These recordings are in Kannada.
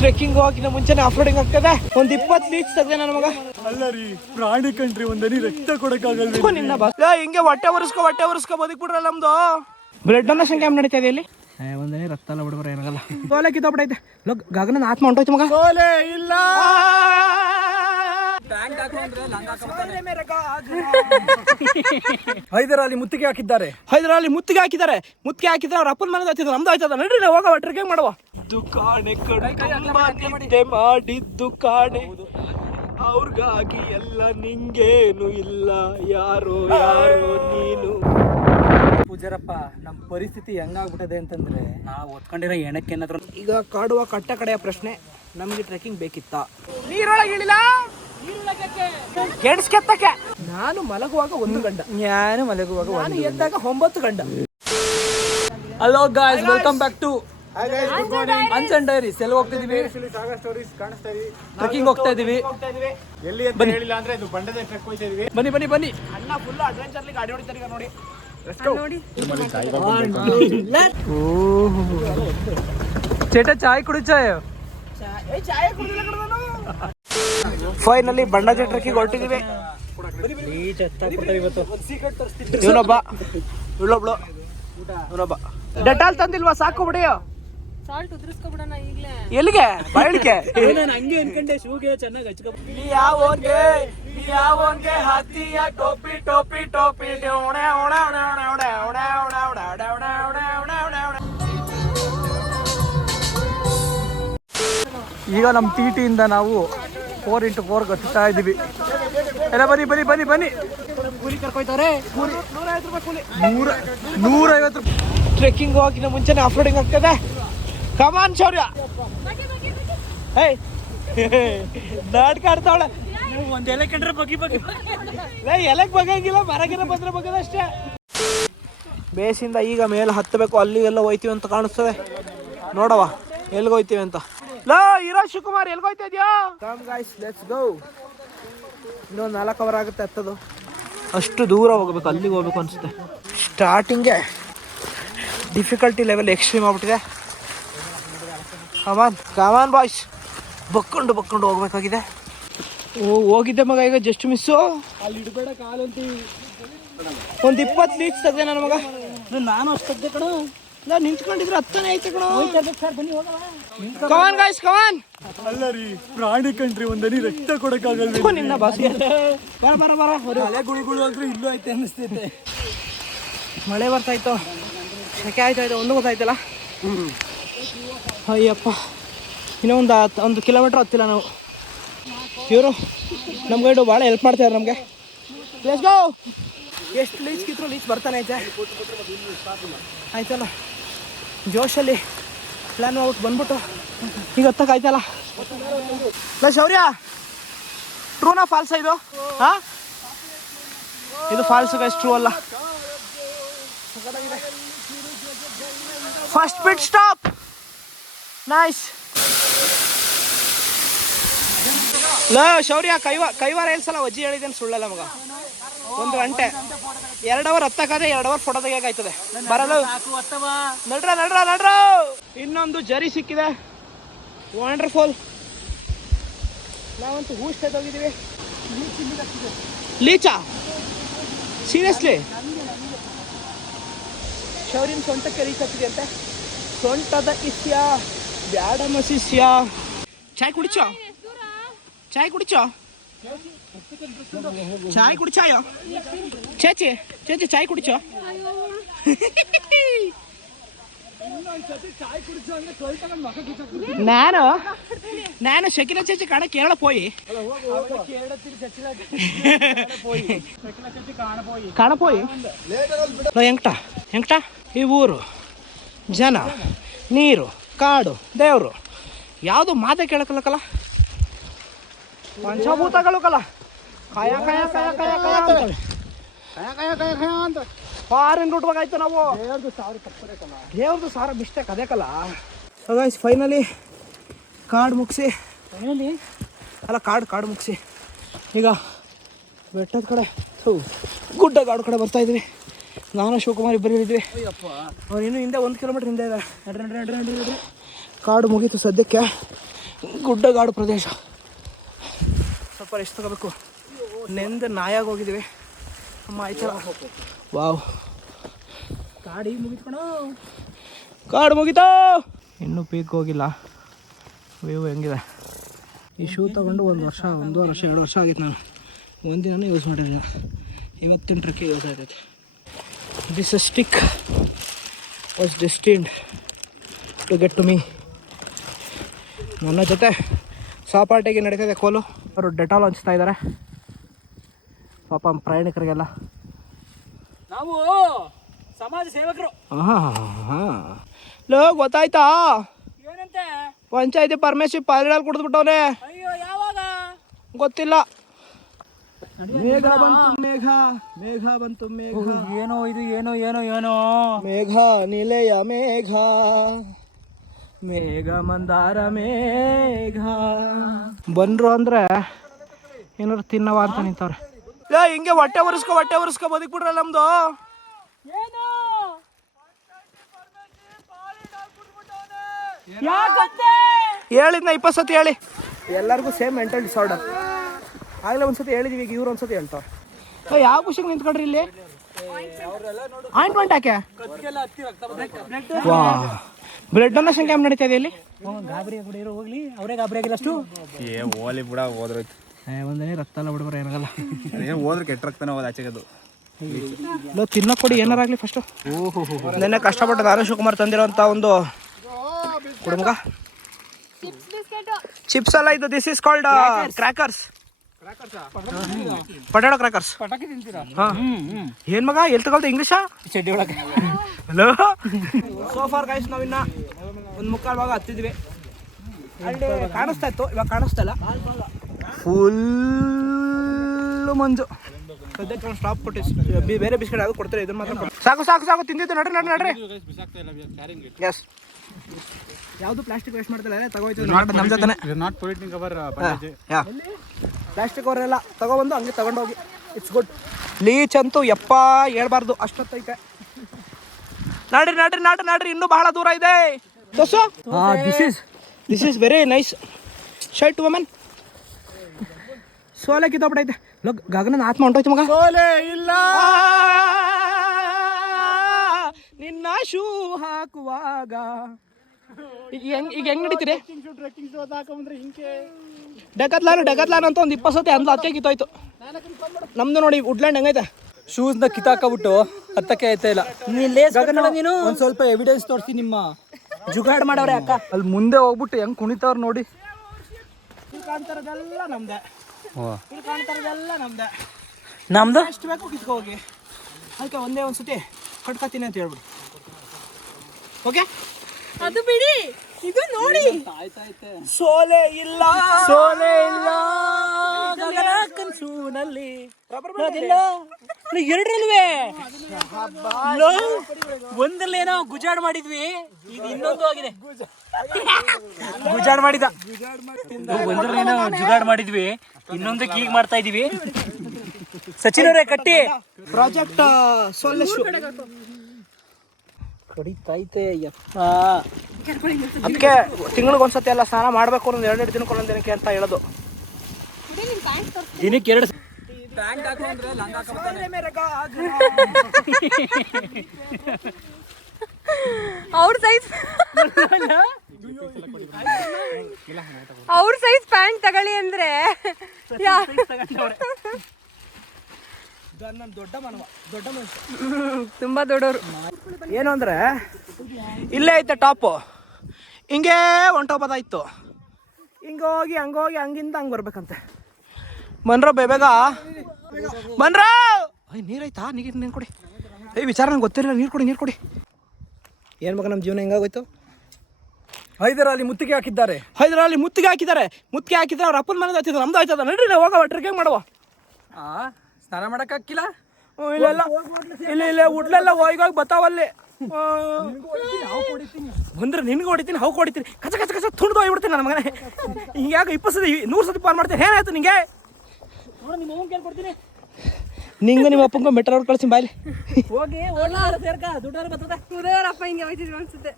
ಟ್ರೆಕ್ಕಿಂಗ್ ಹೋಗಿನ ಮುಂಚೆನೆ ಆಫ್ ರೋಡಿಂಗ್ ಆಗ್ತದೆ. ಒಂದ್ ಇಪ್ಪತ್ ಲೀಚ್ ತೆಗ್ದೆ ನನ್ನ ಮಗ. ಅಲ್ಲ ರೀ ಪ್ರಾಣಿ ಕಂಡ್ರಿ ಒಂದನಿ ರಕ್ತ ಕೊಡಕ್ಕಾಗಲ್ಲ ನಿನ್ನ ಬಸ್ ಹಿಂಗೆ ಹೊಟ್ಟೆ ಒರೆಸ್ಕೊ ಹೊಟ್ಟೆ ಒರೆಸ್ಕೊ ಬದುಕ್ಬಿಡ್ರಲ್ಲ ನಮ್ದು? ಬ್ಲಡ್ ಡೊನೇಷನ್ ಕ್ಯಾಂಪ್ ನಡೀತಾ ಇದೆ ಇಲ್ಲಿ? ಒಂದನೇ ರಕ್ತ ಎಲ್ಲ ಬಿಡ್ಬಾರ ಏನಾಗಲ್ಲ. ಸೋಲೆ ಕಿತ್ತೋಗ್ಬಿಟ್ಟೈತೆ. ಲೋಕ್ ಗಗನ ಆತ್ಮ ಹೊಂಟೋಯ್ತು ಮಗ. ಸೋಲೆ ಇಲ್ಲ. ಹೈದರಾಲಿ ಮುತ್ತಿಗೆ ಹಾಕಿದ್ದಾರೆ. ಹೈದರಾಲಿ ಮುತ್ತಿಗೆ ಹಾಕಿದ್ದಾರೆ. ಮುತ್ತಿಗೆ ಹಾಕಿದ್ರೆ ಅವ್ರ ಅಪ್ಪನ ಮನೆ ಹೋಗ್ತಿದ್ರು. ನಮ್ದು ಆಯ್ತದ. ನಡ್ರಿ ನಾವು ಹೋಗವ ಟ್ರೆಕ್ಕಿಂಗ್ ಮಾಡುವ. ದುಕಾಣೆ ಕಡೆ ಮಾಡಿದ್ದು ಕಾಣೆ. ಅವ್ರಿಗಾಗಿ ಎಲ್ಲ ನಿಂಗೇನು ಇಲ್ಲ. ಯಾರೋ ಯಾರೋ ನೀನು. ಪೂಜಾರಪ್ಪ ನಮ್ಮ ಪರಿಸ್ಥಿತಿ ಹೆಂಗಾಗ್ಬಿಟ್ಟದೆ ಅಂತಂದ್ರೆ ನಾವು ಒತ್ಕೊಂಡಿರೋ ಎಣಕ್ಕೆ ಏನಾದ್ರು ಈಗ ಕಾಡುವ ಕಟ್ಟ ಕಡೆಯ ಪ್ರಶ್ನೆ ನಮಗೆ ಟ್ರೆಕ್ಕಿಂಗ್ ಬೇಕಿತ್ತಾ? ನೀರೊಳಗೆ ಇಳಿಲ್ಲ ಕೆಡ್ಸ್ಕೆತ್ತಕ್ಕೆ. ನಾನು ಮಲಗುವಾಗ ಒಂದು ಗಂಡ. ನಾನು ಮಲಗುವಾಗ ನಾನು ಎದ್ದಾಗ ಒಂಬತ್ತು ಗಂಡ. Hello guys welcome back to Anson diaries ಎಲ್ಲಿ ಹೋಗ್ತಿದೀವಿ ಟ್ರೆಕ್ಕಿಂಗ್ ಹೋಗ್ತಾ ಇದೀವಿ. ಎಲ್ಲಿ ಅಂತ ಹೇಳಿಲ್ಲ ಅಂದ್ರೆ ಇದು ಬಂಡದ ಟ್ರಕ್ ಹೋಗ್ತಾ ಇದೀವಿ. ಬನ್ನಿ ಬನ್ನಿ ಬನ್ನಿ. ಅಣ್ಣ ಫುಲ್ ಅಡ್ವೆಂಚರ್ಲಿ ಗಾಡಿ ಹೊಡಿತಾರೆ ಈಗ ನೋಡಿ. ಚೇಟ ಚಾಯ್ ಕುಡಿಚಾಯ ಫೈನಲಿ ಬಂಡಾಜೆ ಟ್ರೆಕ್ಕಿಂಗ್ ಹೊರಟಿದೀವಿ. ಇವನೊಬ್ಬ. ಇವಳೊಬ್ಳು. ಇವನೊಬ್ಬ. ಡೆಟಾಲ್ ತಂದಿಲ್ವಾ? ಸಾಕು ಬಿಡಿ ಸಾಲ್ಟ್ ಉದುರಿಸ್ಕೊಬಿಡೋಣ ಈಗ್ಲೇ ಎಲ್ಲಿಗೆ ಬಾಳಿಕೆ ನಾನು ಹಂಗೆ ಅನ್ಕೊಂಡೆ ಶೂಗೆ ಚೆನ್ನಾಗಿ ಹಚ್ಕೊ ಯಾವನ್ಗೆ ಯಾವನ್ಗೆ ಹತ್ತಿಯ ಟೋಪಿ ಟೋಪಿ ಟೋಪಿ ಈಗ ನಮ್ಮ ಟಿಟಿಯಿಂದ ನಾವು ಫೋರ್ ಇಂಟು ಫೋರ್ ಕಟ್ತಾ ಇದ್ದೀವಿ ಎಲ್ಲ ಬನ್ನಿ ಬನ್ನಿ ಬನ್ನಿ ಬನ್ನಿ ಕೂಲಿ ಕರ್ಕೊಯ್ತಾರೆ ನೂರೈವತ್ತು ರೂಪಾಯಿ ಕೂಲಿ ನೂರ ನೂರೈವತ್ತು ರೂಪಾಯಿ ಟ್ರೆಕ್ಕಿಂಗ್ ಹೋಗಿನ ಮುಂಚೆನೆ ಆಫ್ ರೋಡಿಂಗ್ ಆಗ್ತದೆ ಕಮಾನ್ ಶೌರ್ಯ ಹೇ ನಾಟಕ ಆಡ್ತಾವಳೆ ಒಂದು ಎಲೆ ಕಂಡ್ರೆ ಬಗ್ಗಿ ಬಗ್ಗಿ ಲೇ ಎಲೆಕ್ ಬಗ್ಗಂಗಿಲ್ಲ ಮರಗಿನ ಬಂದ್ರೆ ಬಗ್ಗದಷ್ಟೇ. ಬೇಸಿಂದ ಈಗ ಮೇಲೆ ಹತ್ತಬೇಕು ಅಲ್ಲಿ ಎಲ್ಲ ಹೋಯ್ತೀವಿ ಅಂತ ಕಾಣಿಸ್ತದೆ. ನೋಡವ ಎಲ್ಲಿಗೆ ಹೋಯ್ತೀವಿ ಅಂತ. ಲೋ ಇರೋ ಶಿವಕುಮಾರ್ ಎಲ್ಲಿಗೆ ಹೋಯ್ತಾ ಇದೆಯಾ? ಕಮ್ ಗಾಯ್ಸ್ ಲೆಟ್ಸ್ ಗೋ ಇನ್ನೊಂದು ನಾಲ್ಕು ಅವರ್ ಆಗುತ್ತೆ ಹತ್ತದು. ಅಷ್ಟು ದೂರ ಹೋಗ್ಬೇಕು ಅಲ್ಲಿಗೆ ಹೋಗ್ಬೇಕು ಅನಿಸುತ್ತೆ. ಸ್ಟಾರ್ಟಿಂಗೆ ಡಿಫಿಕಲ್ಟಿ ಲೆವೆಲ್ ಎಕ್ಸ್ಟ್ರೀಮ್ ಆಗ್ಬಿಟ್ಟಿದೆ. Come on come on boys ಬಕ್ಕೊಂಡು ಬಕ್ಕೊಂಡು ಹೋಗ್ಬೇಕಾಗಿದೆ. ಓ ಹೋಗಿದ್ದೆ ಮಗ ಈಗ ಜಸ್ಟ್ ಮಿಸ್ಸು ಅಲ್ಲಿ ಇಡಬೇಡ ಕಾಲಂತಿ ಒಂದು ಇಪ್ಪತ್ತು ಲೀಟ್ಸ್ ತೆಗ್ದೆ ನನ್ನ ಮಗ. ನಾನು ಅಷ್ಟು ತೆಗ್ದೆ ಕಣ. ಇಲ್ಲ ನಿಂತ್ಕೊಂಡಿದ್ರೆ ಹತ್ತನೇ ಐತೆ ಕಣ. ಸರ್ ಬನ್ನಿ ಹೋಗೋಣ. ಕಮಾನ್ ಗಾಯ್ಸ್ ಕಮಾನ್ ಅಲ್ಲ ರೀ ಪ್ರಾಣಿ ಕಣ್ರಿ ಒಂದನಿ ರಕ್ತ ಕೊಡಕ್ಕಾಗಲ್ಲ ನಿನ್ನ ಬಾಸಿ. ಬರ ಬರ ಬರ. ಹಳೆ ಗುಳಿಗಳು ಅಂದ್ರೆ ಇಲ್ಲೂ ಐತೆ ಅನ್ನಿಸ್ತೈತೆ. ಮಳೆ ಬರ್ತಾಯ್ತು ಸೆಕೆ ಆಯ್ತಾಯ್ತು ಒಂದು ಗೊತ್ತಾಯ್ತಲ್ಲ? ಅಯ್ಯಪ್ಪ. ಇನ್ನೂ ಒಂದು ಹತ್ತು ಒಂದು ಕಿಲೋಮೀಟ್ರ್ ಹತ್ತಿಲ್ಲ ನಾವು. ಇವರು ನಮ್ಮ ಗೈಡು ಭಾಳ ಹೆಲ್ಪ್ ಮಾಡ್ತಾರೆ ನಮಗೆ. ಗೋ ಎಷ್ಟು ಲೀಚ್ ಕಿತ್ರು ಲೀಚ್ ಬರ್ತಾನೆ ಐತೆ. ಆಯ್ತಲ್ಲ. ಜೋಶಲ್ಲಿ ಪ್ಲ್ಯಾನ್ ಮಾಡ್ಬಿಟ್ಟು ಬಂದ್ಬಿಟ್ಟು ಈಗ ಹತ್ತಕ್ಕೆ ಆಯ್ತಲ್ಲ. ಇಲ್ಲ ಶೌರ್ಯ ಟ್ರೂನಾ ಫಾಲ್ಸ ಇದು? ಹಾಂ? ಇದು ಫಾಲ್ಸ್ ಗೈಸ್ ಟ್ರೂ ಅಲ್ಲ. First bit stop nice Shaurya, ಕೈವ, Kaivara ಸಲ ಅಜ್ಜಿ ಹೇಳಿದ್ದೇನೆ ಸುಳ್ಳಲ್ಲ ಮಗ. ಒಂದು ಗಂಟೆ. ಎರಡು ಅವರ್ ಹತ್ತಕ್ಕಾದ್ರೆ ಎರಡು ಅವರ್ ಫೋಟೋ ತೆಗಿಯಕಾಯ್ತದೆ ಬರಲು ನಡ್ರ ನಡ್ರ ನಡ್ರ. ಇನ್ನೊಂದು ಜರಿ ಸಿಕ್ಕಿದೆ. ವಂಡರ್ಫುಲ್ ನಾವಂತೂ ಹೂಸ್ ಹೋಗಿದ್ದೀವಿ. ಲೀಚಾ? ಸೀರಿಯಸ್ಲಿ ಶೌರ್ಯನ ಸೊಂಟಕ್ಕೆ ರೀಚ್ ಆಗ್ತಿದೆ ಅಂತೆ ಸೊಂಟದ ಇಸ್ಯ. ಬ್ಯಾಡ ಮಸಿಸ್ಯ ಚಾಯ್ ಕುಡಿಚೋ. ಚಾಯ್ ಕುಡಿಚೋ. ಚಾಯ್ ಕುಡಿಚಾಯೋ. ಚೇಚಿ ಚೇಚಿ ಚಾಯ್ ಕುಡಿಚೋ. ನಾನು ನಾನು ಶಕಿಲ ಚೇಚಿ ಕಾಣ ಕೇರಳ ಪೋಯಿ. ಕಾಣಪೋಯಿ ನೋ ಎಂಕಟ ಎಂಕಟ ಈ ಊರು. ಜನ, ನೀರು. ಕಾಡು ದೇವರು. ಯಾವುದು ಮಾತೆ ಕೇಳಕಲ್ಲಕಲ್ಲ ಪಂಚಭೂತಗಳು ಕಲ. ಕಾಯ ಕಾಯ ಕಾಯ ಕಾಯ ಕಾಯ ಅಂತವೆ ಕಾಯ ಕಾಯ ಕಾಯ ಕಾಯ ಅಂತ. ಫಾರಿನ್ ರೂಟ್ ಆಯ್ತು ನಾವು. ದೇವ್ರದ್ದು ಸಾರ ಮಿಸ್ಟೇಕ್ ಅದೇ ಕಲ್ಲ ಗಾಯ್ಸ್ ಫೈನಲಿ ಕಾರ್ಡ್ ಮುಗಿಸಿ. ಫೈನಲಿ ಅಲ್ಲ ಕಾರ್ಡ್ ಕಾರ್ಡ್ ಮುಗಿಸಿ. ಈಗ ಬೆಟ್ಟದ ಕಡೆ ಗುಡ್ಡ ಕಾಡು ಕಡೆ ಬರ್ತಾ ಇದ್ವಿ. ನಾನು ಶಿವಕುಮಾರ್ ಇಬ್ಬರು ಹೇಳಿದ್ವಿ ಅವ್ರು ಇನ್ನೂ ಹಿಂದೆ ಒಂದು ಕಿಲೋಮೀಟ್ರ್ ಹಿಂದೆ ಇದ್ದಾರೆ ನಡ್ರಿ ನಡ್ರಿ ನಡ್ರಿ ನಡ್ರಿ ನಡ್ರಿ. ಕಾಡು ಮುಗೀತು ಸದ್ಯಕ್ಕೆ. ಗುಡ್ಡಗಾಡು ಪ್ರದೇಶ. ಸ್ವಲ್ಪ ರೆಸ್ಟ್ ತಗೋಬೇಕು. ನೆಂದ ನಾಯಾಗಿ ಹೋಗಿದ್ವಿ ಅಮ್ಮ ಆಯ್ತಲ್ಲ ವಾವ್ ಗಾಡಿ ಮುಗಿತ್ಕೊಂಡು ಕಾಡು ಮುಗಿತಾ! ಇನ್ನೂ ಪೀಕ್ ಹೋಗಿಲ್ಲ. ವ್ಯೂ ಹೆಂಗಿದೆ? ಈ ಶೂ ತಗೊಂಡು ಒಂದು ವರ್ಷ ಒಂದೂವರೆ ವರ್ಷ ಎರಡು ವರ್ಷ ಆಗಿತ್ತು ನಾನು. ಒಂದಿನ ಯೂಸ್ ಮಾಡಿರಲಿಲ್ಲ. ಇವತ್ತಿನ ಟ್ರಕ್ಕಿಗೆ ಯೂಸ್ ಆಗ್ತೈತೆ this stick was destined to get to me ನನ್ನ ಜೊತೆ ಸಾಪಾರ್ಟಿಗೆ ನಡೀತದೆ ಕೋಲು. ಅವರು ಡೆಟಾಲ್ ಹಂಚ್ತಾ ಇದ್ದಾರೆ. ಪಾಪ ಪ್ರಯಾಣಿಕರಿಗೆಲ್ಲ. ನಾವು ಸಮಾಜ ಸೇವಕರು. ಹಾಂ ಲೋ ಗೊತ್ತಾಯ್ತಾ? ಏನಂತೆ? ಪಂಚಾಯತಿ ಪರಮೇಶ್ವರ್ ಪಾರಿಡಾಲ್ ಕುಡಿದ್ಬಿಟ್ಟವ್ರೆ ಅಯ್ಯೋ ಯಾವಾಗ? ಗೊತ್ತಿಲ್ಲ. ಮೇಘ ಬಂತು ಮೇಘ. ಮೇಘ ಬಂತು ಮೇಘ. ಏನೋ ಇದು ಏನೋ ಏನೋ ಏನೋ. ಮೇಘ ನಿಲಯ ಮೇಘ. ಮೇಘ ಮಂದಾರ ಮೇಘ. ಬಂದ್ರು ಅಂದ್ರೆ ಏನಾರು ತಿನ್ನವ ಅಂತ ನಿಂತವ್ರೆ. ಏ ಹಿಂಗೆ ಹೊಟ್ಟೆ ಒರೆಸ್ಕೊ ಹೊಟ್ಟೆ ಒರೆಸ್ಕೊ ಬದುಕ್ಬಿಡ್ರ ನಮ್ದು. ಹೇಳಿದ್ನ ಇಪ್ಪತ್ತು ಸತಿ ಹೇಳಿ. ಎಲ್ಲರಿಗೂ ಸೇಮ್ ಮೆಂಟಲ್ ಡಿಸಾರ್ಡರ್ ಆಗಲೇ ಒಂದ್ಸತಿ ಹೇಳಿದೀವಿ ಈಗ ಇವ್ರು ಒಂದ್ಸತಿ ಹೇಳ್ತಾರೆ ಏ, ಯಾವ ಖುಷಿಗೆ ನಿಂತ್ಕೊಡ್ರಿ ಇಲ್ಲಿ? ಆಯಿಂಟ್ಮೆಂಟ್ ಹಾಕೆ ಬ್ಲಡ್ ಡೊನೇಷನ್ ಕ್ಯಾಂಪ್ ನಡೀತಾ ಇದೆ ಇಲ್ಲಿ? ಗಾಬರಿ ಆಗ್ಬಿಡಿರೋ ಹೋಗ್ಲಿ. ಅವರೇ ಗಾಬರಿ ಆಗಿಲ್ಲ ಅಷ್ಟು? ಏ ಓಲಿ ಬಿಡ ಹೋದ್ರೋಯ್ತು. ಒಂದೇ ರಕ್ತ ಎಲ್ಲ ಬಿಡ್ಬಾರ ಏನಾಗಲ್ಲ. ಏನು ಹೋದ್ರೆ ಕೆಟ್ಟ ರಕ್ತನ ಹೋದ ಆಚೆಗೆ ಅದು. ಲೋ ತಿನ್ನಕ್ ಕೊಡಿ ಏನಾರಾಗಲಿ ಫಸ್ಟು ನೆನ್ನೆ ಕಷ್ಟಪಟ್ಟು ನಾನು ಶಿವಕುಮಾರ್ ತಂದಿರೋಂಥ ಒಂದು ಕುಡುಮಗ. ಚಿಪ್ಸ್ ಅಲ್ಲ ಇದು this is called crackers potato crackers ಪಟಾಕಿ ತಿಂತೀರಾ? ಏನ್ ಮಗ? ಎಲ್ಲಿ ತಗೊಳ್ತ ಇಂಗ್ಲೀಷಾ ಚಡ್ಡಿ ಒಳಗೆ. ಹಲೋ ಸೋಫಾರ್ ಗಾಯ್ಸ್ ನಾವಿನ್ನ ಒಂದು ಮುಕ್ಕಾಲು ಭಾಗ ಹತ್ತಿದ್ವಿ. ಅಲ್ಲಿ ಕಾಣಿಸ್ತಾ ಇತ್ತು ಇವಾಗ ಕಾಣಿಸ್ತಾ ಇಲ್ಲ. ಫುಲ್ ಮಂಜು. ಸದ್ಯಕ್ಕೆ ಒಂದು ಸ್ಟಾಪ್ ಕೊಟ್ಟು ಬೇರೆ ಬಿಸ್ಕೆಟ್ ಯಾವುದು ಕೊಡ್ತಾರೆ ಇದನ್ನ ಮಾತ್ರ. ಸಾಕು ಸಾಕು ಸಾಕು ತಿಂದಿದ್ದು ನಡ್ರಿ ನಡ್ರಿ ನಡ್ರಿ. ಎಸ್ ಯಾವುದು ಪ್ಲಾಸ್ಟಿಕ್ ವೇಸ್ಟ್ ಮಾಡ್ತಿಲ್ಲ ತಗೋಯ್ತು ನಮ್ಮ ಜೊತೆ ನಾಟ್ ಪೊಲಿಟಿಂಗ್ ಕವರ್ ಯಾ. ಪ್ಲಾಸ್ಟಿಕ್ ಅವರೆಲ್ಲ ತಗೊಬಂದು ಹಂಗೆ ತಗೊಂಡೋಗಿ. ಇಟ್ಸ್ ಗುಡ್ ಲೀಚ್ ಅಂತೂ ಎಪ್ಪ ಹೇಳ್ಬಾರ್ದು. ಅಷ್ಟೊತ್ತೈತೆ. ನಾಡ್ರಿ ನಾಡ್ರಿ ನಾಡ್ರಿ ನಾಡ್ರಿ. ಇನ್ನೂ ಬಹಳ ದೂರ ಇದೆ. Those this is this is very nice shirt woman sole ಕಿತ್ತೋಗ್ಬಿಟ್ಟೈತೆ. ಲೋಕ್ ಗಗನನ ಆತ್ಮ ಹೊಂಟೋಯ್ತು ಮಗ. ಸೋಲೆ ಇಲ್ಲ. ನಿನ್ನ ಶೂ ಹಾಕುವಾಗ ಈಗ ಹೆಂಗ್ ಈಗ ಹೆಂಗ್ ನಡೀತೀರಿ ಡಕತ್ಲಾನು ಡಕತ್ಲಾನು ಅಂತ ಒಂದು ಇಪ್ಪತ್ತು ಸತಿ ಹತ್ತೆ ಕಿತ್ತೋಯ್ತು. ನಮ್ದು ನೋಡಿ ವುಡ್ಲ್ಯಾಂಡ್ ಹೆಂಗೈತೆ? ಶೂಸ್ನ ಕಿತ್ತಾಕಬಿಟ್ಟು ಹತ್ತಕ್ಕೆ ಐತೆ ಇಲ್ಲ. ನೀನು? ಒಂದ್ ಸ್ವಲ್ಪ ಎವಿಡೆನ್ಸ್ ತೋರಿಸಿ ನಿಮ್ಮ. ಜುಗಾಡ್ ಮಾಡವ್ರೆ ಅಕ್ಕ. ಅಲ್ಲಿ ಮುಂದೆ ಹೋಗ್ಬಿಟ್ಟು ಹೆಂಗ್ ಕುಣಿತಾವ್ರ ನೋಡಿ. ಕಾಣ್ತಾರದೆಲ್ಲ ನಮ್ದೆ. ಕಾಣ್ತಾರದೆಲ್ಲ ನಮ್ದೆ. ನಮ್ದು? ಎಷ್ಟು ಬೇಕು ಕಿತ್ಕೊ ಹೋಗಿ. ಅದಕ್ಕೆ ಒಂದೇ ಒಂದು ಸತಿ ಕಟ್ಕೊತೀನಿ ಅಂತ ಹೇಳ್ಬಿಡು. ಓಕೆ ಅದು ಬಿಡಿ. ಇದು ನೋಡಿ. ಸೋಲೆ ಇಲ್ಲ. ಸೋಲೆ ಇಲ್ಲ. ಗಗನ ಕನ್ಸೂನಲ್ಲಿ. ಎರಡರಲ್ವೇ. ಒಂದಲ್ಲಿ ನಾವು ಗುಜಾಡ್ ಮಾಡಿದ್ವಿ. ಇದು ಇನ್ನೊಂದು ಆಗಿದೆ. ಗುಜಾಡ್ ಮಾಡಿದ. ನಾವು ಜುಗಾಡ್ ಮಾಡಿದ್ವಿ. ಇನ್ನೊಂದಕ್ಕೆ ಈಗ ಮಾಡ್ತಾ ಇದೀವಿ. ಸಚಿನ್ ಅವರೇ ಕಟ್ಟಿ. ಪ್ರಾಜೆಕ್ಟ್ ಸೋಲೆ ಕಡಿತೈತೆ ಯಪ್ಪ. ಅದಕ್ಕೆ ತಿಂಗಳಿಗೆ ಒಂದ್ಸತಿ ಎಲ್ಲ ಸ್ನಾನ ಮಾಡಬೇಕು ಒಂದು ಎರಡೆರಡು ದಿನಕ್ಕೆ ಒಂದೊಂದು ದಿನಕ್ಕೆ ಅಂತ ಹೇಳೋದು. ದಿನಕ್ಕೆ ಎರಡು ಅವ್ರ ಸೈಜ್ ಅವ್ರ ಸೈಜ್ ಪ್ಯಾಂಟ್ ತಗೊಳ್ಳಿ ಅಂದ್ರೆ ಯಾ- ನನ್ನ ದೊಡ್ಡ ಮನವ ದೊಡ್ಡ ಮನುಷ್ಯ. ತುಂಬಾ ದೊಡ್ಡವರು. ಏನು ಅಂದರೆ? ಇಲ್ಲೇ ಐತೆ ಟಾಪು. ಹಿಂಗೆ ಹೊಂಟೋಗೋದಾಯ್ತು ಹಿಂಗೋಗಿ ಹಂಗೋಗಿ ಹಂಗಿಂದ ಹಂಗೆ ಬರ್ಬೇಕಂತೆ. ಮನ್ರೋ ಬೇಬೇಗ ಬನ್ರೋ! ನೀರೈತಾ ನೀರಾಯ್ತಾ ನೀರು ನೀರು ಕೊಡಿ. ಏಯ್ ವಿಚಾರ ನಂಗೆ ಗೊತ್ತಿರಲಿಲ್ಲ. ನೀರು ಕೊಡಿ ನೀರು ಕೊಡಿ. ಏನು ಮಗ ನಮ್ಮ ಜೀವನ ಹೆಂಗಾಗೋಯ್ತು? ಹೈದರಾಲಿ ಮುತ್ತಿಗೆ ಹಾಕಿದ್ದಾರೆ. ಹೈದರಾಲಿ ಮುತ್ತಿಗೆ ಹಾಕಿದ್ದಾರೆ. ಮುತ್ತಿಗೆ ಹಾಕಿದ್ರೆ ಅವ್ರ ಅಪ್ಪನ ಮನೆ ಹತ್ತಿದ್ರು. ನಮ್ದು ಆಯ್ತದ. ನಡ್ರಿ ನಾವು ಹೋಗವ ಟ್ರೆಕಿಂಗ್ ಮಾಡುವ. ಸ್ನಾನ ಮಾಡಕ್ ಹಾಕಿಲ್ಲ ಹ್ಞೂ, ಇಲ್ಲ ಇಲ್ಲ ಇಲ್ಲ ಇಲ್ಲ ಉಡ್ಲೆಲ್ಲ ಹೋಗಿ ಬತ್ತಾವಲ್ಲಿ ಬಂದ್ರೆ ನಿನ್ಗೆ ಹೊಡಿತೀನಿ ಹೌ ಹೊಡಿತೀನಿ. ಕಚ ಕಚ ಕಚ ತುಂಡ್ದು ಹೋಗ್ಬಿಡ್ತೀನಿ ನನ್ನ ಮಗನೇ. ಹಿಂಗ್ಯಾಗ ಇಪ್ಪತ್ತು ಸತಿ ನೂರು ಸತಿ ಪಾರ್ ಮಾಡ್ತೀನಿ. ಏನಾಯ್ತು ನಿಂಗೆ? ನಿಂಗೆ ನಿಮ್ಮ ಅಪ್ಪಂಗ ಮೆಟ್ರ ಅವ್ರು ಕಳ್ಸಿ ಬಾಯ್ಲಿ ಹೋಗಿ ಬರ್ತದೆ ಉದಯರಪ್ಪ ಹಿಂಗೆ ಅನ್ಸುತ್ತೆ.